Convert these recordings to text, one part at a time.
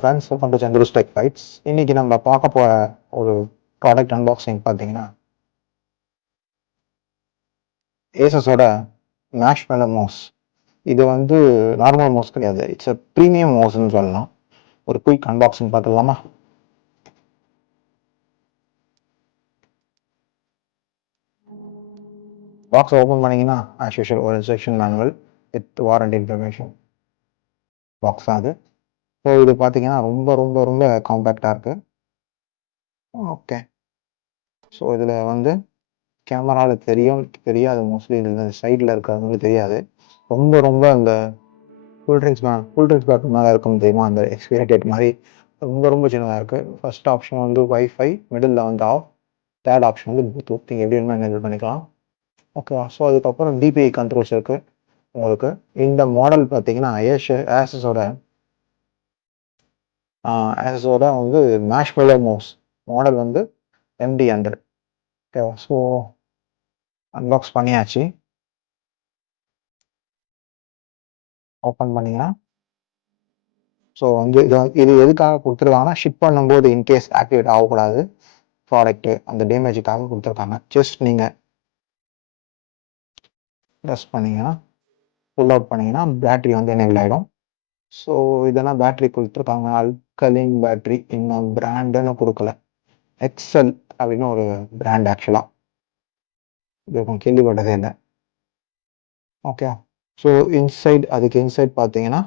Friends, welcome to Chandru's tech fights. இன்னைக்கு நம்ம பார்க்க போற ஒரு ப்ராடக்ட் அன்பாக்சிங் பார்த்தீங்கன்னா ஏசஸோட மேஷ்மெலோ மவுஸ். இது வந்து நார்மல் மவுஸ் கிடையாது, இட்ஸ் அ ப்ரீமியம் மவுஸ்ன்னு சொல்லலாம். ஒரு குயிக் அன்பாக்சிங் பார்த்துடலாமா? பாக்ஸ் ஓப்பன் பண்ணீங்கன்னா ஆஸ் யூஷுவல் ஒரு instruction manual with warranty information box தான் அது. ஸோ இது பார்த்தீங்கன்னா ரொம்ப ரொம்ப ரொம்ப காம்பேக்டாக இருக்கு. ஓகே, ஸோ இதில் வந்து கேமராவில் தெரியாது, மோஸ்ட்லி இதில் சைடில் இருக்கிறவங்களுக்கு தெரியாது. ரொம்ப ரொம்ப அந்த கூல்ட்ரிங்க்ஸ் பேக் மேலே இருக்கும் தெரியுமா, அந்த எக்ஸ்பைரி டேட் மாதிரி ரொம்ப ரொம்ப சின்னதாக இருக்குது. ஃபர்ஸ்ட் ஆப்ஷன் வந்து வைஃபை, மிடில் வந்து ஆஃப், தேர்ட் ஆப்ஷன் வந்து ப்ளூடூத். நீங்கள் எப்படி வேணுமோ எனேபிள் பண்ணிக்கலாம். ஓகேவா? ஸோ அதுக்கப்புறம் டிபிஐ கண்ட்ரோல்ஸ் இருக்குது உங்களுக்கு. இந்த மாடல் பார்த்தீங்கன்னா ஆசஸோட வந்து மேஷ்மெலோ மவுஸ் மாடல் வந்து MD100. ஓகேவா? ஸோ அன்பாக்ஸ் பண்ணியாச்சு. ஓப்பன் பண்ணிங்கன்னா ஸோ வந்து இது எதுக்காக கொடுத்துருக்காங்கன்னா, ஷிப் பண்ணும்போது இன்கேஸ் ஆக்டிவேட் ஆகக்கூடாது ப்ராடக்ட்டு, அந்த டேமேஜுக்காக கொடுத்துருக்காங்க. ஜஸ்ட் நீங்கள் ப்ரெஸ் பண்ணிங்கன்னா புல் அவுட் பண்ணிங்கன்னா பேட்ரி வந்து எனேபிள் ஆகிடும். ஸோ இதெல்லாம் பேட்ரி கொடுத்துருக்காங்க, அல்கலின் பேட்ரி. இன்னும் பிராண்டுன்னு கொடுக்கல, எக்ஸல் அப்படின்னு ஒரு பிராண்ட். ஆக்சுவலாக இது கேள்விப்பட்டதே இல்லை. ஓகே, ஸோ இன்சைட் பார்த்தீங்கன்னா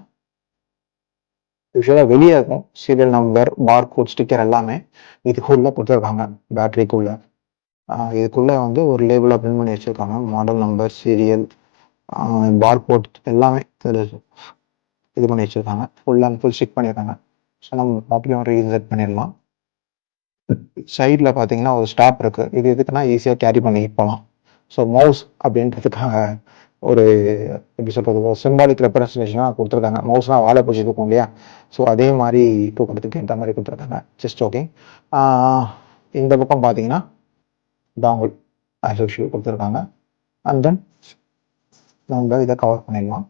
யூஸ்வலாக வெளியே இருக்கும் சீரியல் நம்பர், பார்கோட், ஸ்டிக்கர் எல்லாமே இதுக்குள்ளே கொடுத்துருக்காங்க. பேட்டரிக்குள்ளே இதுக்குள்ளே வந்து ஒரு லேபிளாக பிரிண்ட் பண்ணி வச்சுருக்காங்க. மாடல் நம்பர், சீரியல், பார்கோட் எல்லாமே இது பண்ணி வச்சுருக்காங்க. ஃபுல் அண்ட் ஃபுல் ஸ்டிக் பண்ணியிருக்காங்க. ஸோ நம்ம அப்படியும் ரீசெட் பண்ணிடலாம். சைடில் பார்த்தீங்கன்னா ஒரு ஸ்டாப் இருக்குது. இது எதுக்குன்னா ஈஸியாக கேரி பண்ணிட்டு போகலாம். ஸோ மவுஸ் அப்படின்றதுக்காக ஒரு எப்படி சொல்கிறது, ஒரு சிம்பாலிக் ரெப்ரஸன்டேஷனாக கொடுத்துருக்காங்க. மவுஸ்னால் வாழை பூச்சி தூக்கும் இல்லையா, ஸோ அதே மாதிரி தூக்கிறதுக்கு இந்த மாதிரி கொடுத்துருக்காங்க. Just okay. இந்த பக்கம் பார்த்தீங்கன்னா டாங்கிள் ஆஸ் யூஷுவல் கொடுத்துருக்காங்க. அண்ட் தென் நம்ம இதை கவர் பண்ணிடலாம்.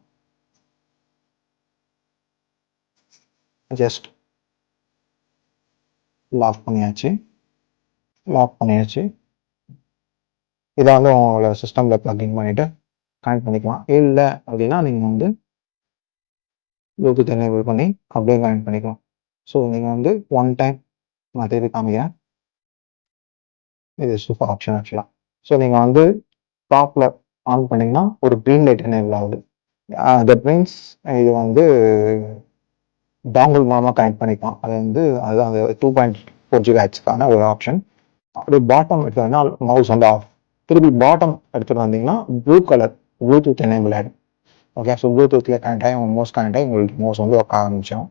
ஜஸ்ட் லாக் பண்ணியாச்சு. இதை வந்து உங்களோட சிஸ்டமில் ப்ளக்இன் பண்ணிவிட்டு கனெக்ட் பண்ணிக்கலாம். இல்லை அப்படின்னா நீங்கள் வந்து ப்ளூடூத் எனேபிள் பண்ணி அப்படியே கனெக்ட் பண்ணிக்கலாம். ஸோ நீங்கள் வந்து ஒன் டைம் நான் இது காமிக்கிறேன். இது சூப்பர் ஆப்ஷன் ஆக்சுவலாக. ஸோ நீங்கள் வந்து டாப்பில் ஆன் பண்ணிங்கன்னா ஒரு க்ரீன் லைட் எனேபிள் ஆகுது. தட் மீன்ஸ் இது வந்து டாங்கிள் மூலமாக கனெக்ட் பண்ணிக்கலாம். அது வந்து அதுதான் அந்த 2.4 GHzக்கான ஒரு ஆப்ஷன். அப்படி பாட்டம் எடுத்தோம்னா மவுஸ் வந்து ஆஃப். திருப்பி பாட்டம் எடுத்துகிட்டு வந்தீங்கன்னா ப்ளூ கலர் ப்ளூடூத் எனேபிள் ஆகிடும். ஓகே, ஸோ ப்ளூடூத்தில் கனெக்ட் ஆகி உங்கள் மவுஸ் கனெக்ட் ஆகி உங்களுக்கு மவுஸ் வந்து ஒர்க் ஆரம்பிச்சோம்.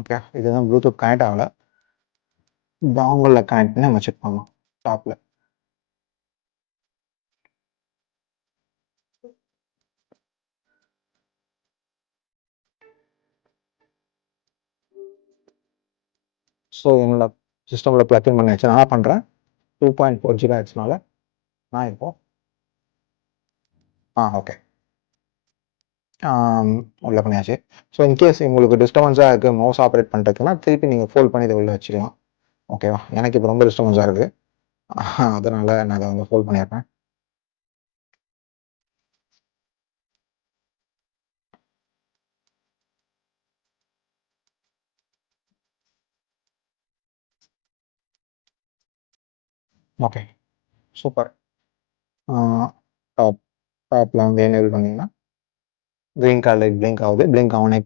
ஓகே, இதுதான் ப்ளூடூத் கனெக்ட் ஆகலை. டாங்கிளில் கனெக்ட் பண்ணி நம்ம செக் பண்ணலாம் டாப்பில். ஸோ என்னோட சிஸ்டமில் ப்ளக்இன் பண்ணி வச்சு நான் பண்ணுறேன். 2.4 GHzனால நான் இப்போ ஓகே உள்ள பண்ணியாச்சு. ஸோ இன்கேஸ் உங்களுக்கு டிஸ்டர்பன்ஸாக இருக்குது மவுஸ் ஆப்ரேட் பண்ணுறதுக்குன்னா திருப்பி நீங்கள் ஃபோல்ட் பண்ணி இதை உள்ள வச்சுக்கலாம். ஓகேவா? எனக்கு இப்போ ரொம்ப டிஸ்டர்பன்ஸாக இருக்குது, அதனால் நான் அதை வந்து ஃபோல்ட் பண்ணிடுறேன். Okay, super. டாப்பில் வந்து எனேபிள் பண்ணிங்கன்னா க்ரீன் கலர் லைட் பிளிங்க் ஆகுது. பிளிங்க் ஆனே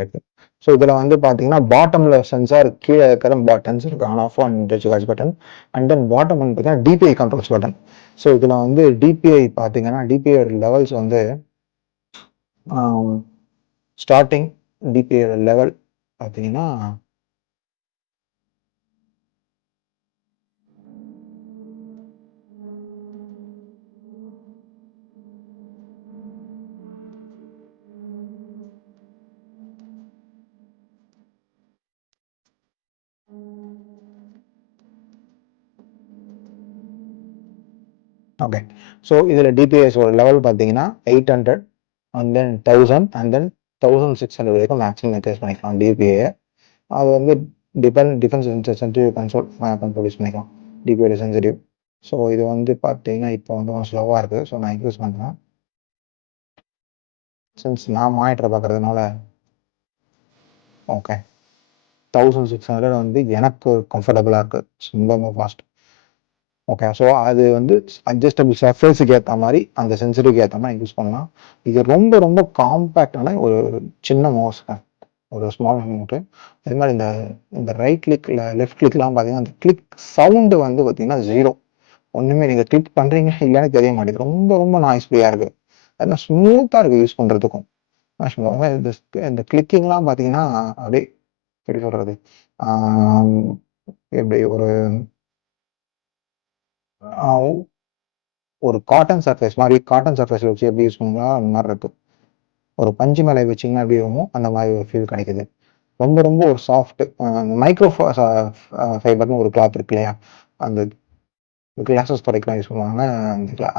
இருக்குது. ஸோ இதில் வந்து பார்த்தீங்கன்னா பாட்டமில் சென்சார், கீழே இருக்கிற பட்டன்ஸ் இருக்குது, on off and charge button. And then bottom வந்து பார்த்தீங்கன்னா டிபிஐ கண்ட்ரோல்ஸ் பட்டன். ஸோ இதில் வந்து டிபிஐ பார்த்தீங்கன்னா டிபிஐ லெவல்ஸ் வந்து ஸ்டார்டிங் டிபிஐ லெவல் பார்த்தீங்கன்னா ஓகே. ஸோ இதில் டிபிஎஸோட லெவல் பார்த்தீங்கன்னா 800 அண்ட் தென் 1000 அண்ட் தென் 1600 வரைக்கும் மேக்ஸிமம் மெத்தேஜ் பண்ணிக்கலாம் டிபிஏ. அது வந்து டிஃபென்ஸ் சென்சிட்டிவ் கண்ட்ரோல் யூஸ் பண்ணிக்கலாம் டிபிஏ சென்சிட்டிவ். ஸோ இது வந்து பார்த்தீங்கன்னா இப்போ வந்து கொஞ்சம் ஸ்லோவாக இருக்குது. ஸோ நான் யூஸ் பண்ணுறேன். சின்ஸ் நான் மானிட்டரை பார்க்குறதுனால ஓகே 1600 வந்து எனக்கு கம்ஃபர்டபுளாக இருக்குது. ரொம்ப ஃபாஸ்ட். ஓகே. ஸோ அது வந்து அட்ஜஸ்டபிள் சர்ஃபேஸுக்கு ஏற்ற மாதிரி அந்த சென்சிட்டிவ்க்கு ஏற்ற மாதிரி யூஸ் பண்ணலாம். இது ரொம்ப காம்பேக்டான ஒரு சின்ன மவுஸ், ஒரு ஸ்மால் அமௌண்ட்டு. அதே மாதிரி இந்த இந்த ரைட் கிளிக்கில் லெஃப்ட் கிளிக்லாம் பார்த்தீங்கன்னா அந்த கிளிக் சவுண்டு வந்து பார்த்தீங்கன்னா 0. ஒன்றுமே நீங்கள் கிளிக் பண்ணுறீங்க இல்லைன்னு தெரிய மாட்டேங்குது. ரொம்ப நாய்ஸ் ஃப்ரீயாக இருக்குது. அதெல்லாம் ஸ்மூத்தாக இருக்குது யூஸ் பண்ணுறதுக்கும். இந்த இந்த கிளிக்கிங்லாம் பார்த்தீங்கன்னா அப்படியே எப்படி சொல்கிறது, எப்படி ஒரு காட்டன் சர்ஃபேஸ் மாதிரி, காட்டன் சர்ஃபேஸில் வச்சு எப்படி யூஸ் பண்ணுங்களா அந்த மாதிரி இருக்குது. ஒரு பஞ்சு மேலே வச்சிங்கன்னா எப்படி வருமோ அந்த மாதிரி ஒரு ஃபீல் கிடைக்குது. ரொம்ப ஒரு சாஃப்ட் மைக்ரோ ஃபைபர்னு ஒரு கிளாத் இருக்கு இல்லையா, அந்த கிளாஸஸ் துடைக்கலாம் யூஸ் பண்ணுவாங்க.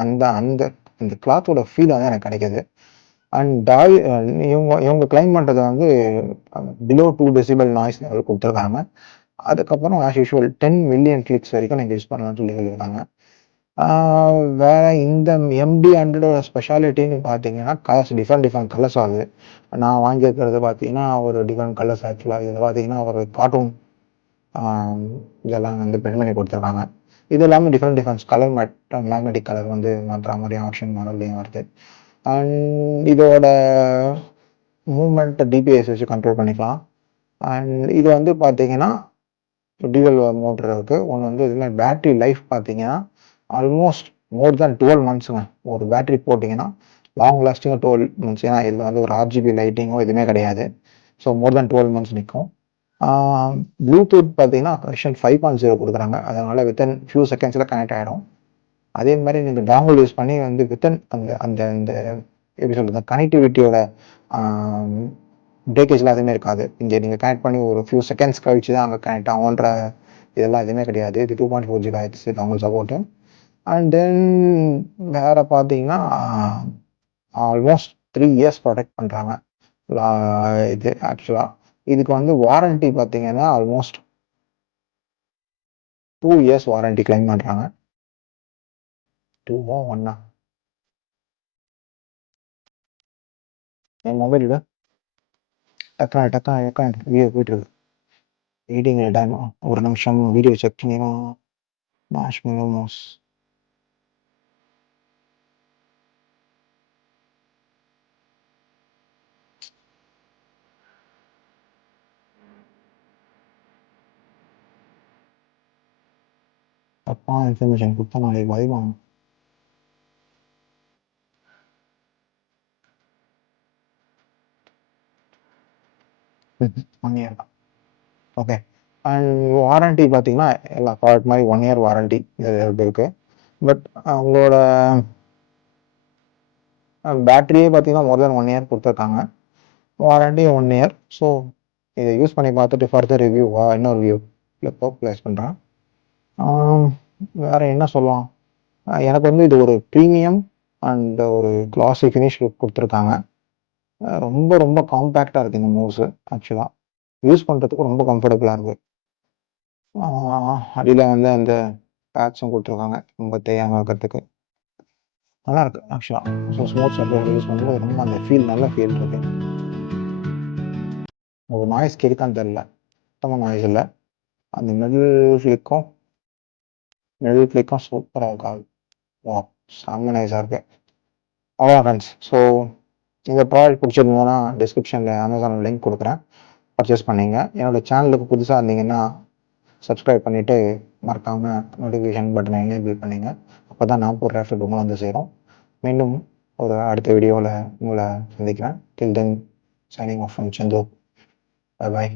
அந்த அந்த அந்த கிளாத்தோட ஃபீல் வந்து எனக்கு கிடைக்குது. அண்ட் இவங்க கிளைம் பண்ணுறது வந்து பிலோ 2 டெசிபல் நாய்ஸ் லெவல் கொடுத்துருக்காங்க. அதுக்கப்புறம் ஆஸ் யூஷுவல் 10 மில்லியன் கிளிக்ஸ் வரைக்கும் நீங்கள் யூஸ் பண்ணலாம்னு சொல்லி சொல்லியிருக்காங்க. வேற இந்த MD100 ஸ்பெஷாலிட்டின்னு பார்த்தீங்கன்னா கலர்ஸ் டிஃப்ரெண்ட் கலர்ஸ் ஆகுது. நான் வாங்கியிருக்கிறது பார்த்தீங்கன்னா ஒரு டிஃப்ரெண்ட் கலர்ஸ். ஆக்சுவலாக இதில் பார்த்தீங்கன்னா ஒரு கார்ட்டூன் இதெல்லாம் வந்து பிரிண்ட் பண்ணி கொடுத்துருக்காங்க. இது எல்லாமே டிஃப்ரெண்ட் கலர் மேக்னெட்டிக் கலர் வந்து மாற்றுற மாதிரி ஆப்ஷன் மாடல்லையும் வருது. அண்ட் இதோட மூவ்மெண்ட் டிபிஎஸ் வச்சு கண்ட்ரோல் பண்ணிக்கலாம். அண்ட் இது வந்து பார்த்தீங்கன்னா டியூவல் மோட்டர் இருக்குது. ஒன்று வந்து இதில் பேட்ரி லைஃப் பார்த்தீங்கன்னா ஆல்மோஸ்ட் மோர் தேன் 12 மந்த்ஸுங்க. ஒரு பேட்டரி போட்டிங்கன்னா லாங் லாஸ்டிங்காக 12 மந்த்ஸ். ஏன்னா இதில் வந்து ஒரு RGB லைட்டிங்கோ எதுவுமே கிடையாது. ஸோ மோர் தேன் 12 மந்த்ஸ் நிற்கும். ப்ளூடூத் பார்த்தீங்கன்னா வெர்ஷன் 5.0 கொடுக்குறாங்க. அதனால் வித்தின் ஃபியூ செகண்ட்ஸில் கனெக்ட் ஆகிடும். அதே மாதிரி நீங்கள் டாங்கல் யூஸ் பண்ணி வந்து வித்தின் அந்த அந்த அந்த எப்படி சொல்கிறது கனெக்டிவிட்டியோட பிரேக்கேஜ்லாம் எதுவுமே இருக்காது. இங்கே நீங்கள் கனெக்ட் பண்ணி ஒரு ஃபியூ செகண்ட்ஸ் கழிச்சு தான் அங்கே கனெக்ட் ஆகுன்ற இதெல்லாம் எதுவுமே கிடையாது. இது 2.4 GHz dongle support. And then வேறு பார்த்தீங்கன்னா ஆல்மோஸ்ட் 3 இயர்ஸ் ப்ரொடெக்ட் பண்ணுறாங்க. இது ஆக்சுவலாக இதுக்கு வந்து வாரண்ட்டி பார்த்தீங்கன்னா ஆல்மோஸ்ட் 2 இயர்ஸ் வாரண்ட்டி கிளைம் பண்ணுறாங்க. 2 1 என் மொபைல் டக்கா வீடியோ போயிட்டு இருக்கு. ரீடிங் டைம் ஒரு நிமிஷம் வீடியோ செக் பண்ணிடும். மேஷ் மோமோஸ் தப்பான இன்ஃபர்மேஷன் கொடுத்தா நாளைக்கு பயவாங்க. ஒன் இயர் தான். ஓகே. அண்ட் வாரண்ட்டி பார்த்தீங்கன்னா எல்லா ப்ராடக்ட் மாதிரி 1 இயர் வாரண்ட்டி இருக்குது. பட் அவங்களோட பேட்டரியே பார்த்தீங்கன்னா மோர் தென் 1 இயர் கொடுத்துருக்காங்க. Warranty 1 year. ஸோ இதை யூஸ் பண்ணி பார்த்துட்டு ஃபர்தர் இன்னொரு ரிவ்யூ இப்போ ப்ளேஸ் பண்ணுறேன். வேறு என்ன சொல்லலாம், எனக்கு வந்து இது ஒரு ப்ரீமியம் அண்ட் ஒரு கிளாஸி ஃபினிஷ் கொடுத்துருக்காங்க. ரொம்ப காம்பேக்டாக இருக்குது இந்த மவுஸு. ஆக்சுவலாக யூஸ் பண்ணுறதுக்கு ரொம்ப கம்ஃபர்டபுளாக இருக்குது. அடியில் வந்து அந்த பேட்சும் கொடுத்துருக்காங்க ரொம்ப தேயாமல் இருக்கிறதுக்கு. நல்லா இருக்கு ஆக்சுவலாக. ஸோ ஸ்மூத் சர்ஃபேஸ் யூஸ் பண்ணும்போது ரொம்ப அந்த ஃபீல் நல்ல ஃபீல் இருக்கு. ஒரு நாய்ஸ் கேட்கான்னு தெரில, சுத்தமாக நாய்ஸ் இல்லை. அந்த மிடில் கிளிக்கும் சூப்பராக இருக்காது. வா, செம்ம நைஸாக இருக்கு. அவ்வளோ ஃப்ரெண்ட்ஸ். ஸோ இந்த ப்ராடக்ட் பிடிச்சிருந்தோன்னா டிஸ்கிரிப்ஷனில் அமேசானில் லிங்க் கொடுக்குறேன், பர்ச்சேஸ் பண்ணிங்க. என்னோடய சேனலுக்கு புதுசாக இருந்தீங்கன்னா சப்ஸ்கிரைப் பண்ணிவிட்டு மறக்காமல் நோட்டிஃபிகேஷன் பட்டனை எனேபிள் பண்ணிங்க. அப்போ தான் நான் போடுற ரெஃபர் உங்களை வந்து சேரும். மீண்டும் ஒரு அடுத்த வீடியோவில் உங்களை சந்திக்கிறேன். டில் then signing off from Sandhu. Bye bye.